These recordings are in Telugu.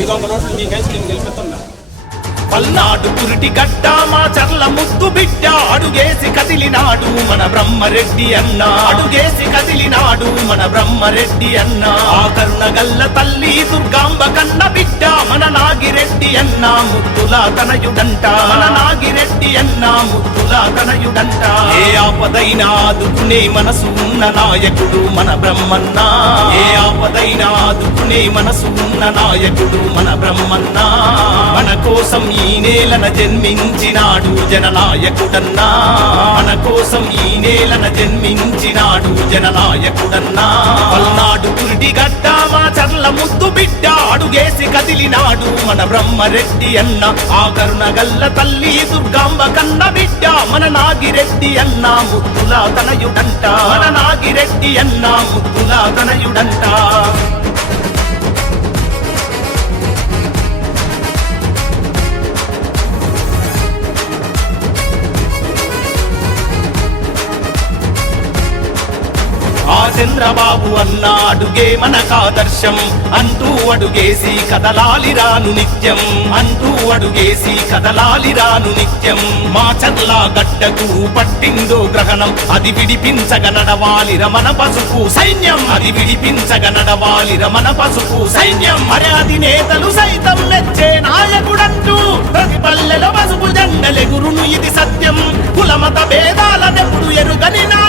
ఐదు వందల ఓట్లు నీకేసి నేను గెలిపిస్తున్నా. పల్నాడు పురిటి గడ్డ మా చర్ల ముద్దు బిడ్డ అడుగేసి కదిలినాడు మన బ్రహ్మరెడ్డి అన్న. అడుగేసి కదిలినాడు మన బ్రహ్మరెడ్డి అన్న. ఆ కరుణ గల్ల తల్లి దుర్గాంబ కన్న బిడ్డ మన నాగిరెడ్డి అన్న. ముద్దుల తనయుడంట మన నాగిరెడ్డి అన్న. ముద్దుల తనయుడంట. ఏ ఆపదైనా ఆదుకునే మనసు ఉన్న నాయకుడు మన బ్రహ్మన్న. ఏ ఆపదైనా ఆదుకునే మనసు ఉన్న నాయకుడు మన బ్రహ్మన్న. మన కోసం ఈ నేలన జన్మించినాడు జననాయకుడన్నా. మన కోసం ఈ నేలన జన్మించినాడు జననాయకుడన్నా. పల్నాడు పురిటి గడ్డ మా చర్ల ముద్దు బిడ్డ అడుగేసి కదిలినాడు మన బ్రహ్మరెడ్డి అన్న. ఆ కరుణ గల్ల తల్లి దుర్గాంబ కన్న బిడ్డ మన నాగిరెడ్డి అన్న. ముద్దుల తనయుడంట. మన నాగిరెడ్డి అన్న ముద్దుల తనయుడంట. చంద్రబాబు అన్న అడుగే మనకాదర్శం. అంటూ అడుగేసి కదలాలి రాను నిత్యం. అంటూ అడుగేసి కదలాలి రాను నిత్యం. మా చల్లా గడ్డకు పట్టిందో గ్రహణం అది విడిపించగ నడవాలి రమణ పసుపు సైన్యం. అది విడిపించగ నడవాలి రమణ పసుపు సైన్యం. మరి అది నేతలు సైతం మెచ్చే నాయకుడంటూ ప్రతి పల్లెల పసుపు జెండలెగురును ఇది సత్యం. కులమత భేదాలనెప్పుడు ఎరుగని నా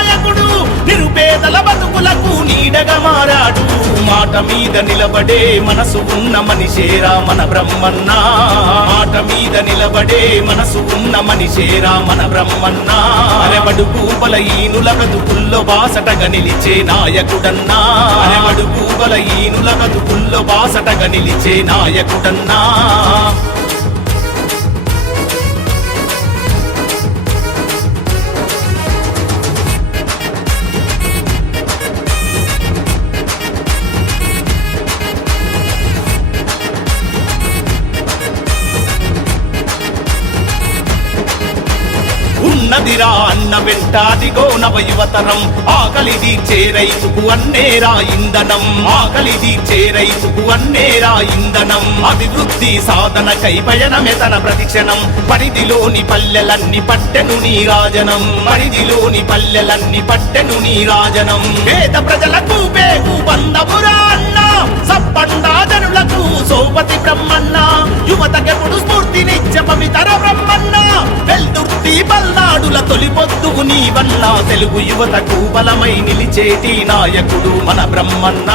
మీద నిలబడే మనసు ఉన్న మనిషేరా మన బ్రహ్మన్న. మాట మీద నిలబడే మనసు ఉన్న మనిషేరా మన బ్రహ్మన్న. అరవడు పూపల ఈనుల బతుకుల్లో బాసటగా నిలిచే నాయకుడన్నా. అరవడు పూపల ఈనుల బతుకుల్లో బాసటగా నిలిచే నాయకుడన్నా. ఉన్నదిరా అన్న వెంటాదిగో నవ యువతరం ఆకలిది చేరైతుకు అన్నేరా ఇంధనం. ఆకలిది చేరైతుకు అన్నేరా ఇంధనం. అభివృద్ధి సాధనకై పయనమే తన ప్రతిక్షణం. పరిధిలోని పల్లెలన్నీ పట్టెను నీ రాజనం. పరిధిలోని పల్లెలన్నీ పట్టెను నీ రాజనం. పేద ప్రజలకు పేగు బంధమురా తొలిపొద్దువు నీ వల్ల తెలుగు యువతకు బలమై నిలిచేటి నాయకుడు మన బ్రహ్మన్న.